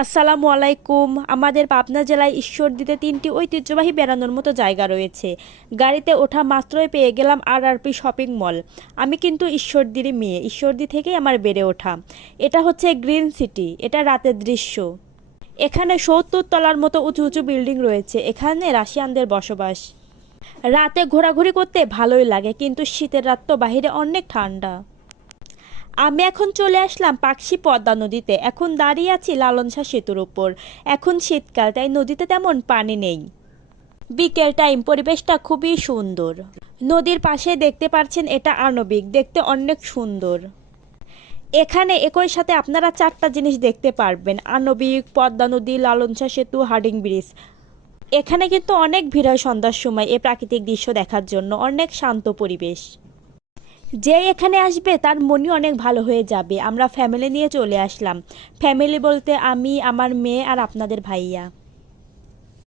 আসসালামু আলাইকুম। আমাদের পাবনা জেলায় ঈশ্বরদীতে তিনটি ঐতিহ্যবাহী বেড়ানোর মতো জায়গা রয়েছে। গাড়িতে ওঠা মাত্রই পেয়ে গেলাম আরআরপি শপিং মল। আমি কিন্তু ঈশ্বরদীরই মেয়ে, ঈশ্বরদী থেকেই আমার বেড়ে ওঠা। এটা হচ্ছে গ্রিন সিটি, এটা রাতের দৃশ্য। এখানে ৭০ তলার মতো উঁচু উঁচু বিল্ডিং রয়েছে, এখানে রাশিয়ানদের বসবাস। রাতে ঘোরাঘুরি করতে ভালোই লাগে, কিন্তু শীতের রাত তো বাহিরে অনেক ঠান্ডা। আমি এখন চলে আসলাম পাকশি পদ্মা নদীতে। এখন দাঁড়িয়ে আছি লালন শাহ সেতুর উপর। এখন শীতকাল, তাই নদীতে তেমন পানি নেই। বিকেল টাইম, পরিবেশটা খুবই সুন্দর। নদীর পাশে দেখতে পাচ্ছেন, এটা আণবিক, দেখতে অনেক সুন্দর। এখানে একই সাথে আপনারা চারটা জিনিস দেখতে পারবেন: আণবিক, পদ্মা নদী, লালন শাহ সেতু, হার্ডিং ব্রিজ। এখানে কিন্তু অনেক ভিড় হয় সন্ধ্যার সময় এই প্রাকৃতিক দৃশ্য দেখার জন্য। অনেক শান্ত পরিবেশ। যে এখানে আসবে তার মনই অনেক ভালো হয়ে যাবে। আমরা ফ্যামিলি নিয়ে চলে আসলাম। ফ্যামিলি বলতে আমি, আমার মেয়ে আর আপনাদের ভাইয়া।